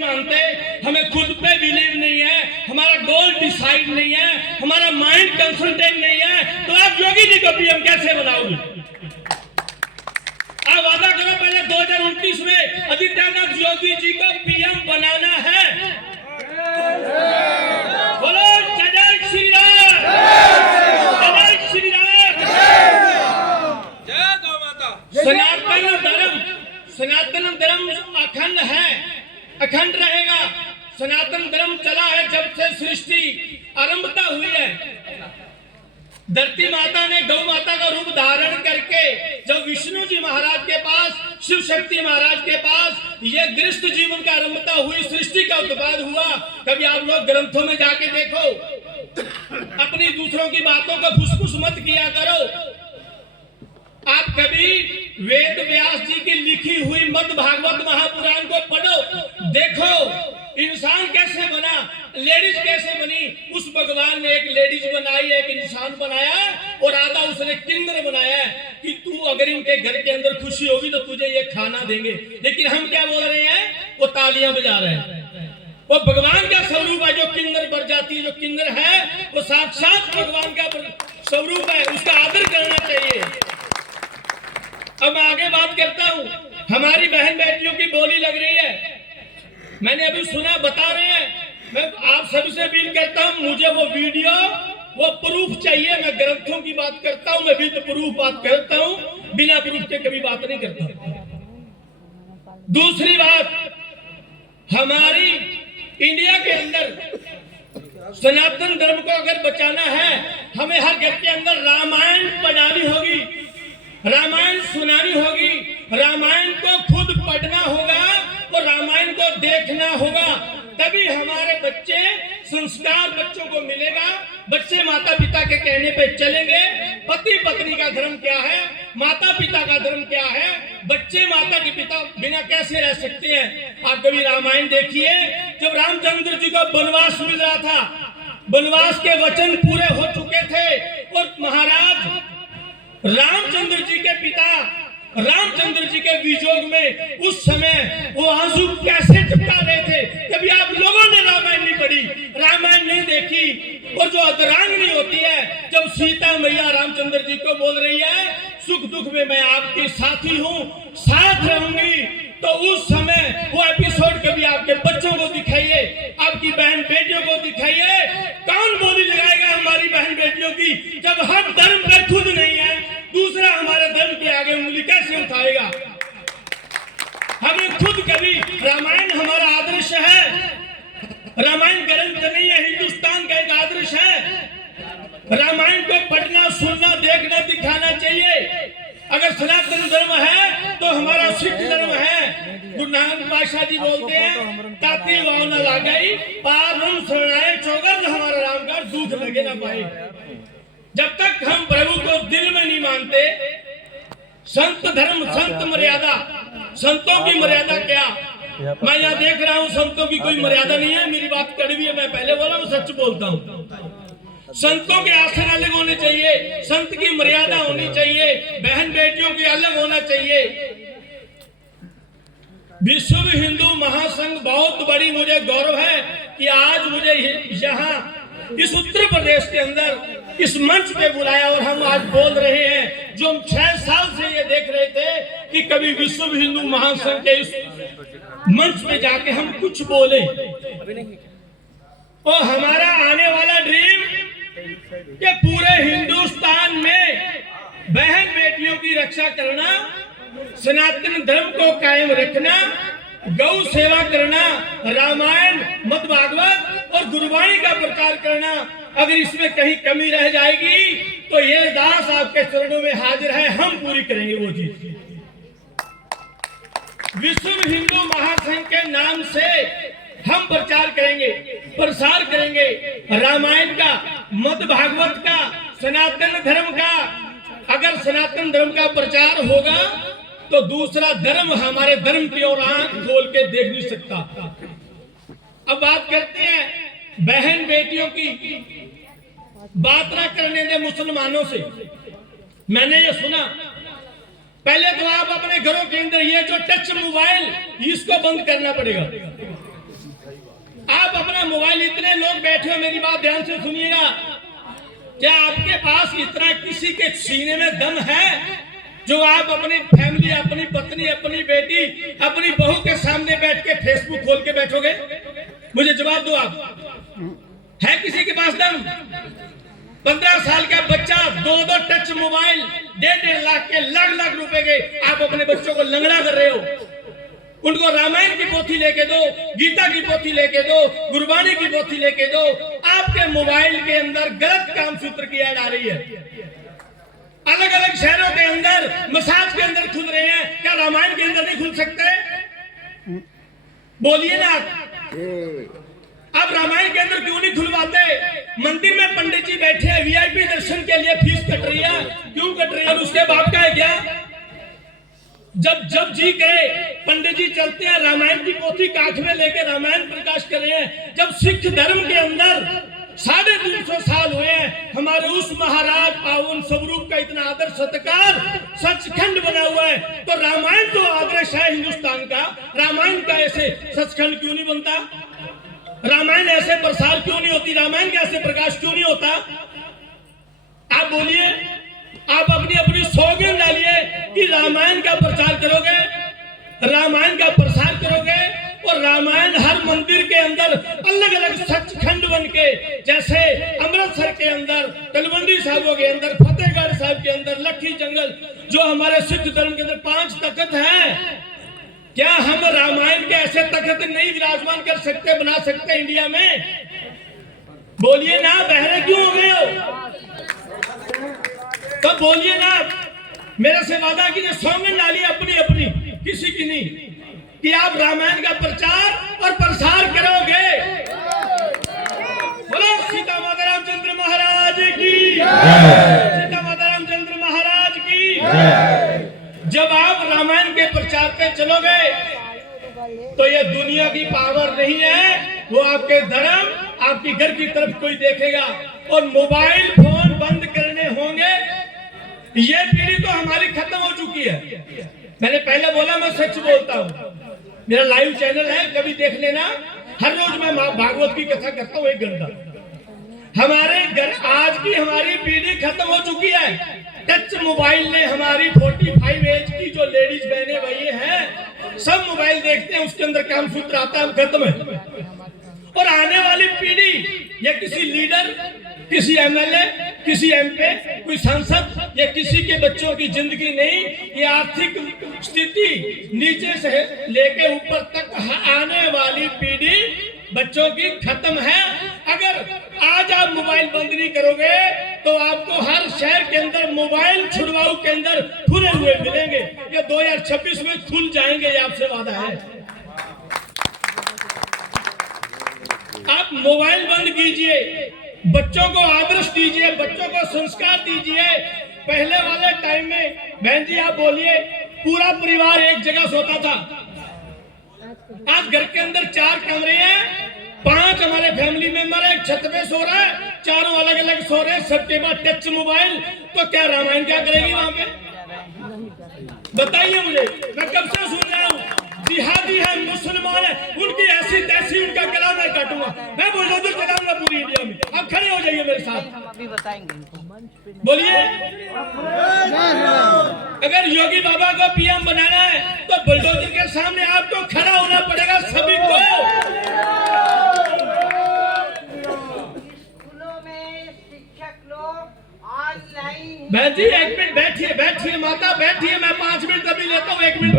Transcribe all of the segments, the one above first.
मानते, हमें खुद पे बिलीव नहीं है, हमारा गोल डिसाइड नहीं है, हमारा माइंड कंसंट्रेट नहीं है, तो आप योगी जी को पीएम कैसे बनाओगे? आप वादा करो पहले 2029 में आदित्यनाथ योगी जी को पीएम बनाना है। बोलो जय श्री राम, जय श्री राम, जय गौ माता। सनातन धर्म अखंड है, अखंड रहेगा। सनातन धर्म चला है जब से सृष्टि आरंभता हुई है। धरती माता ने गौ माता का रूप धारण करके जब विष्णु जी महाराज के पास, शिव शक्ति महाराज के पास ये गृहस्थ जीवन का आरंभता हुई, सृष्टि का उत्पाद हुआ। कभी आप लोग ग्रंथों में जाके देखो, अपनी दूसरों की बातों को फुसफुस मत किया करो। आप कभी वेद व्यास जी की लिखी हुई मद भागवत महापुराण को पढ़ो, देखो इंसान कैसे बना, लेडीज कैसे बनी। उस भगवान ने एक लेडीज बनाई, एक इंसान बनाया और आधा उसने किन्नर बनाया कि तू अगर इनके घर के अंदर खुशी होगी तो तुझे ये खाना देंगे। लेकिन हम क्या बोल रहे हैं, वो तालियां बजा रहे हैं। वो भगवान का स्वरूप है जो किन्नर प्रजाति, जो किन्नर है वो साक्षात भगवान का स्वरूप है, उसका आदर करना चाहिए। अब मैं आगे बात करता हूँ। हमारी बहन बेटियों की बोली लग रही है, मैंने अभी सुना, बता रहे हैं। मैं आप सभी से अपील करता हूँ, मुझे वो वीडियो, वो प्रूफ चाहिए। मैं ग्रंथों की बात करता हूँ, मैं विद प्रूफ बात करता हूँ, बिना प्रूफ के कभी बात नहीं करता। दूसरी बात, हमारी इंडिया के अंदर सनातन धर्म को अगर बचाना है, हमें हर घर के अंदर रामायण पढ़ानी होगी, रामायण सुनानी होगी, रामायण को खुद पढ़ना होगा और रामायण को देखना होगा। तभी हमारे बच्चे, संस्कार बच्चों को मिलेगा, बच्चे माता पिता के कहने पे चलेंगे। पति पत्नी का धर्म क्या है, माता पिता का धर्म क्या है, बच्चे माता के पिता बिना कैसे रह सकते हैं। आप कभी रामायण देखिए, जब रामचंद्र जी को वनवास मिल रहा था, वनवास के वचन पूरे हो चुके थे और महाराज रामचंद्र जी के पिता रामचंद्र जी के वियोग में उस समय वो आंसू कैसे टपका रहे थे। कभी आप लोगों ने रामायण नहीं पढ़ी, रामायण नहीं देखी। और जो अर्धांगिनी होती है, जब सीता मैया रामचंद्र जी को बोल रही है सुख दुख में मैं आपके साथी हूँ, साथ रहूंगी, तो उस समय वो एपिसोड कभी आपके बच्चों को दिखाइए, आपकी बहन बेटियों को दिखाइए। कौन बोली लगाएगा हमारी बहन बेटियों की, जब हम धर्म पे खुद नहीं है, दूसरा हमारे धर्म के आगे उंगली कैसे उठाएगा। हमें खुद कभी, रामायण हमारा आदर्श है, रामायण ग्रंथ नहीं है, हिंदुस्तान का एक आदर्श है। रामायण को पढ़ना, सुनना, देखना, दिखाना चाहिए। अगर सनातन धर्म है तो हमारा सिख धर्म है। गुरु नानक पातशाह जी बोलते हैं, ताती वाव न लागई पार रम शरणाए चौगर्द, हमारा राम का दुख लगे ना पाए। जब तक हम प्रभु को दिल में नहीं मानते, संत धर्म, संत मर्यादा, संतों की मर्यादा क्या। मैं यहाँ देख रहा हूँ संतों की कोई मर्यादा नहीं है। मेरी बात कड़वी है, मैं पहले बोला, मैं सच बोलता हूँ। संतों के आसन अलग होने चाहिए, संत की मर्यादा होनी चाहिए, बहन बेटियों की अलग होना चाहिए। विश्व हिंदू महासंघ बहुत बड़ी, मुझे गौरव है कि आज मुझे यहाँ इस उत्तर प्रदेश के अंदर इस मंच पे बुलाया और हम आज बोल रहे हैं जो हम 6 साल से ये देख रहे थे कि कभी विश्व हिंदू महासंघ के इस मंच पे जाके हम कुछ बोले। और हमारा आने वाला ड्रीम कि पूरे हिंदुस्तान में बहन बेटियों की रक्षा करना, सनातन धर्म को कायम रखना, गौ सेवा करना, रामायण, मद भागवत और गुरबाणी का प्रचार करना। अगर इसमें कहीं कमी रह जाएगी तो ये दास आपके चरणों में हाजिर है, हम पूरी करेंगे वो चीज। विश्व हिंदू महासंघ के नाम से हम प्रचार करेंगे, प्रसार करेंगे रामायण का, मद भागवत का, सनातन धर्म का। अगर सनातन धर्म का प्रचार होगा तो दूसरा धर्म हमारे धर्म की ओर आंख खोल के देख नहीं सकता। अब बात करते हैं बहन बेटियों की। बात ना करने दे मुसलमानों से। मैंने ये सुना, पहले तो आप अपने घरों के अंदर ये जो टच मोबाइल, इसको बंद करना पड़ेगा। आप अपना मोबाइल, इतने लोग बैठे हो, मेरी बात ध्यान से सुनिएगा, क्या आपके पास इतना किसी के सीने में दम है जो आप अपनी फैमिली, अपनी पत्नी, अपनी बेटी, अपनी बहू के सामने बैठ के फेसबुक खोल के बैठोगे? मुझे जवाब दो आप, है किसी के पास दम? 15 साल का बच्चा 2 टच मोबाइल, 1.5 लाख के, लाख रुपए के, आप अपने बच्चों को लंगड़ा कर रहे हो। उनको रामायण की पोथी लेके दो, गीता की पोथी लेके दो, गुरबानी की पोथी लेके दो। आपके मोबाइल के अंदर गलत काम सूत्र की ऐड आ रही है। अलग अलग शहरों के अंदर मसाज के अंदर खुल रहे हैं, क्या रामायण के अंदर नहीं खुल सकते? बोलिए ना आप रामायण के अंदर क्यों नहीं खुलवाते? मंदिर में पंडित जी बैठे हैं, वीआईपी दर्शन के लिए फीस कट रही है, क्यों कट रही है? उसके बाप का है क्या? जब जी करे पंडित जी चलते हैं, रामायण की पोथी कांख में लेके रामायण प्रकाश कर रहे हैं। जब सिख धर्म के अंदर 350 साल हुए हैं, हमारे उस महाराज पावन स्वरूप का इतना आदर सत्कार, सचखंड बना हुआ है, तो रामायण तो आदर्श है हिंदुस्तान का, रामायण का ऐसे सचखंड क्यों नहीं बनता? रामायण ऐसे प्रसार क्यों नहीं होती? रामायण का ऐसे प्रकाश क्यों नहीं होता? आप बोलिए, आप अपनी अपनी सौगंध डालिए कि रामायण का प्रचार करोगे, रामायण का प्रसार करोगे, और रामायण हर मंदिर के अंदर अलग अलग सचखंड बन के, जैसे अमृतसर के अंदर, तलवंडी साहिबों के अंदर, फतेहगढ़ साहिब के अंदर, लखी जंगल, जो हमारे सिख धर्म के अंदर 5 तख्त हैं, क्या हम रामायण के ऐसे तख्त नहीं विराजमान कर सकते, बना सकते इंडिया में? बोलिए ना, बहरे क्यों हो गए हो? तो बोलिए ना, मेरे से वादा कीजिए, सौगंध डालिए अपनी अपनी, किसी की नहीं, कि आप रामायण का प्रचार और प्रसार करोगे। बोलो सीता माता रामचंद्र महाराज की, सीता माता रामचंद्र महाराज की। जब आप रामायण के प्रचार पे चलोगे तो ये दुनिया की पावर नहीं है, वो आपके धर्म, आपकी घर की तरफ कोई देखेगा। और मोबाइल फोन बंद करने होंगे। ये पीढ़ी तो हमारी खत्म हो चुकी है। मैंने पहले बोला, मैं सच बोलता हूँ, मेरा लाइव चैनल है, कभी देख लेना। हर रोज मैं भागवत की कथा करता हूँ 1 घंटा। हमारे घर आज की हमारी पीढ़ी खत्म हो चुकी है। टच मोबाइल ने हमारी 45 एज की जो लेडीज बहने भाई हैं, सब मोबाइल देखते हैं, उसके अंदर काम सूत्र आता है, खत्म है। और आने वाली पीढ़ी, या किसी लीडर, किसी एमएलए, किसी एमपी, कोई सांसद, या किसी के बच्चों की जिंदगी नहीं, ये आर्थिक स्थिति नीचे से लेके ऊपर तक आने वाली पीढ़ी बच्चों की खत्म है। अगर आज आप मोबाइल बंद नहीं करोगे तो आपको हर शहर के अंदर मोबाइल छुड़वाऊ के अंदर खुले हुए मिलेंगे। ये 2026 में खुल जाएंगे, ये आपसे वादा है। आप मोबाइल बंद कीजिए, बच्चों को आदर्श दीजिए, बच्चों को संस्कार दीजिए। पहले वाले टाइम में बहन जी आप बोलिए, पूरा परिवार एक जगह सोता था। आज घर के अंदर 4 कमरे हैं, 5 हमारे फैमिली मेंबर है, एक छत पे सो रहा है, चारों अलग अलग सो रहे हैं, सबके पास टच मोबाइल। तो क्या रामायण क्या करेगी वहां पे? बताइए मुझे, मैं कब से सुन रहा हूँ, जिहादी है, मुसलमान है, उनकी ऐसी तैसी उनका गला मैं काटूंगा, मैं बुलडोजर चलाऊंगा पूरी इंडिया में। आप खड़े हो जाइए मेरे साथ, हम अभी बताएंगे। बोलिए, अगर योगी बाबा को पीएम बनाना है तो बुलडोजर के सामने आपको खड़ा होना पड़ेगा सभी को। स्कूलों में शिक्षक लोग ऑनलाइन। बहन जी 1 मिनट बैठिए, बैठिए माता बैठिए, मैं 5 मिनट अभी लेता हूँ। 1 मिनट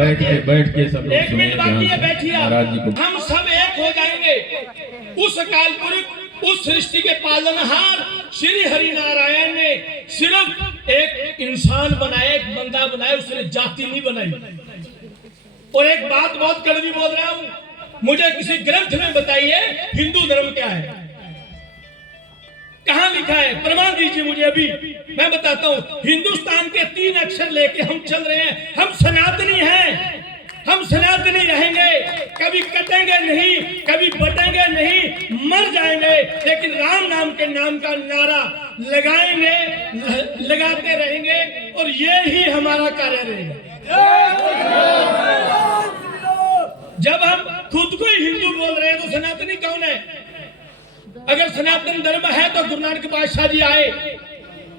बैठ के सब लोग 1 मिनट बाकी है, बैठिए। महाराज जी को हम सब एक हो जाएंगे। उस अकाल पुरख, उस सृष्टि के पालनहार श्री हरि नारायण ने सिर्फ एक इंसान बनाया, एक बंदा बनाया, उसने जाति नहीं बनाई। और एक बात बहुत कड़वी बोल रहा हूं, मुझे किसी ग्रंथ में बताइए हिंदू धर्म क्या है, कहां लिखा है? प्रमाण दीजिए मुझे, अभी मैं बताता हूं। हिंदुस्तान के 3 अक्षर लेके हम चल रहे हैं। हम सनातनी हैं, हम सनातनी रहेंगे, कभी कटेंगे नहीं, कभी बटेंगे नहीं, मर जाएंगे, लेकिन राम नाम के नाम का नारा लगाएंगे, लगाते रहेंगे, और ये ही हमारा कार्य रहेगा। जब हम खुद को ही हिंदू बोल रहे हैं तो सनातनी अगर सनातन धर्म है तो गुरु नानक पातशाह जी आए,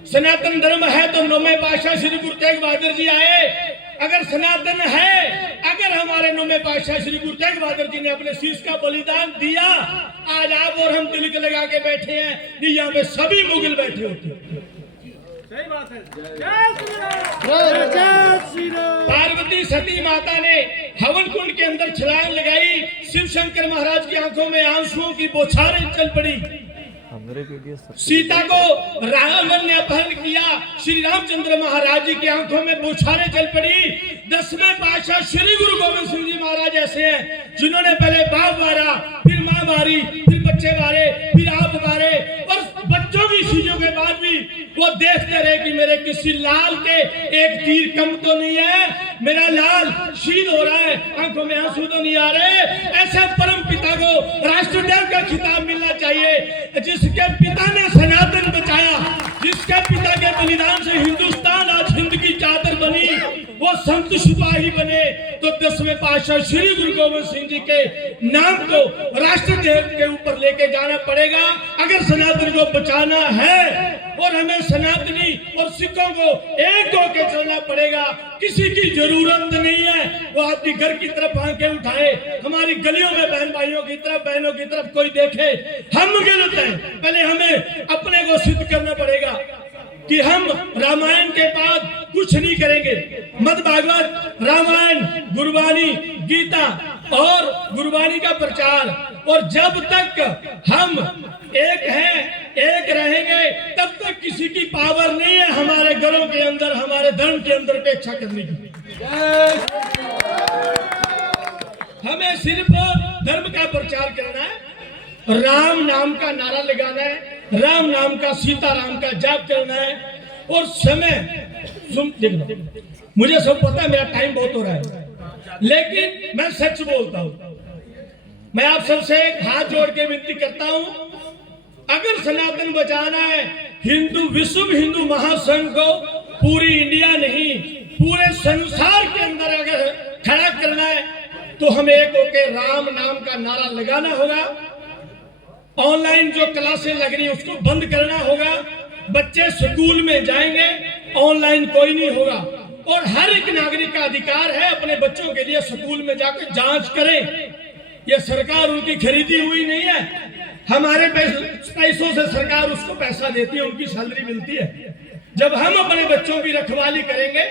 सनातन धर्म है तो नौवें पातशाह श्री गुरु तेग बहादुर जी आए। अगर सनातन है, अगर हमारे नौवें पातशाह श्री गुरु तेग बहादुर जी ने अपने शीश का बलिदान दिया, आज आप और हम तिलक लगा के बैठे हैं, नहीं यहाँ पे सभी मुगल बैठे होते। सही बात है। जय श्री राम। पार्वती सती माता ने हवन कुंड के अंदर छलांग लगाई, शिव शंकर महाराज की आंखों में आंसुओं की बौछारें चल पड़ी। सीता को रावण ने अपहरण किया, श्री रामचंद्र महाराज जी की आंखों में बौछारें चल पड़ी। 10वें पातशाह श्री गुरु गोविंद सिंह जी महाराज ऐसे हैं जिन्होंने पहले बाप मारा, फिर मां मारी, फिर बच्चे मारे, फिर आप मारे, और बच्चों की चीजों के बाद भी वो देखते रहे कि मेरे किसी लाल के एक तीर कम तो नहीं है, मेरा लाल शहीद हो रहा है, आंखों में आंसू तो नहीं आ रहे। ऐसे परम पिता को राष्ट्रदेव का खिताब मिलना चाहिए, जिसके पिता ने सनातन बचाया, जिसके पिता के बलिदान से हिंदुस्तान आज हिंद की चादर बनी, वो संत सिपाही बने। तो 10वें पातशाह श्री गुरु गोविंद सिंह जी के नाम को राष्ट्रदेव के ऊपर लेके जाना पड़ेगा अगर सनातन को बचाना है। और हमें सनातनी और सिखों को एक होकर चलना पड़ेगा। किसी की जरूरत नहीं है वो आपकी घर की तरफ आंखें उठाए, हमारी गलियों में बहन भाइयों की तरफ, बहनों की तरफ कोई देखे, हम गलत हैं। पहले हमें अपने को सिद्ध करना पड़ेगा कि हम रामायण के बाद कुछ नहीं करेंगे। मद्भागवत, रामायण, गुरबानी, गीता और गुरबानी का प्रचार, और जब तक हम एक हैं, एक रहेंगे, तब तक किसी की पावर नहीं है हमारे घरों के अंदर, हमारे धर्म के अंदर अपेक्षा करने की। हमें सिर्फ धर्म का प्रचार करना है, राम नाम का नारा लगाना है, राम नाम का, सीताराम का जाप करना है। और समय देखो, मुझे सब पता है मेरा टाइम बहुत हो रहा है, लेकिन मैं सच बोलता हूं। मैं आप सबसे हाथ जोड़ के विनती करता हूं, अगर सनातन बचाना है, हिंदू विश्व हिंदू महासंघ को पूरी इंडिया नहीं पूरे संसार के अंदर अगर खड़ा करना है, तो हमें एक होकर राम नाम का नारा लगाना होगा। ऑनलाइन जो क्लासें लग रही है उसको बंद करना होगा। बच्चे स्कूल में जाएंगे, ऑनलाइन कोई नहीं होगा। और हर एक नागरिक का अधिकार है अपने बच्चों के लिए स्कूल में जाकर जांच करें। ये सरकार उनकी खरीदी हुई नहीं है, हमारे पैसों से सरकार उसको पैसा देती है, उनकी सैलरी मिलती है। जब हम अपने बच्चों की रखवाली करेंगे,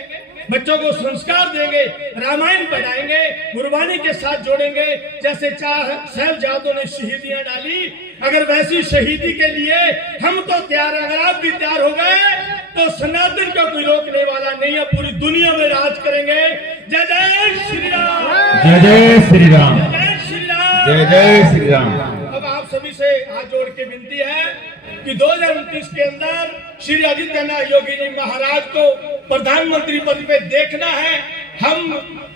बच्चों को संस्कार देंगे, रामायण पढ़ाएंगे, गुरबानी के साथ जोड़ेंगे, जैसे 4 साहिबजादों ने शहीदियां डाली, अगर वैसी शहीदी के लिए हम तो तैयार हैं। अगर आप भी तैयार हो गए तो सनातन का कोई रोकने वाला नहीं है, पूरी दुनिया में राज करेंगे। जय जय श्री राम, जय जय श्री राम, जय श्री राम, जय जय श्री राम। अब आप सभी से हाथ जोड़ के विनती है कि 2029 के अंदर श्री आदित्यनाथ योगी जी महाराज को प्रधानमंत्री पद पे देखना है। हम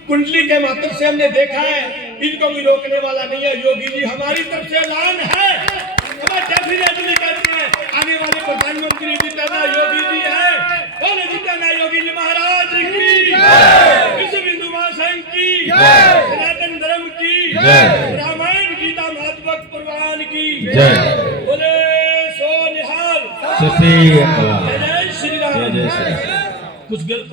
कुंडली के माध्यम से हमने देखा है, इनको भी रोकने वाला नहीं है। योगी जी हमारी तरफ से ऐलान है, हमें डेफिनेटली करना है। आने वाले प्रधानमंत्री आदित्यनाथ योगी जी है। बोले आदित्यनाथ योगी जी महाराज की, विश्व हिंदू महासंघ की, सनातन धर्म की, रामायण गीता महात्मक पुराण की, बोले सो निहाल, जय जय श्री राम। जय श्री राम। कुछ गलत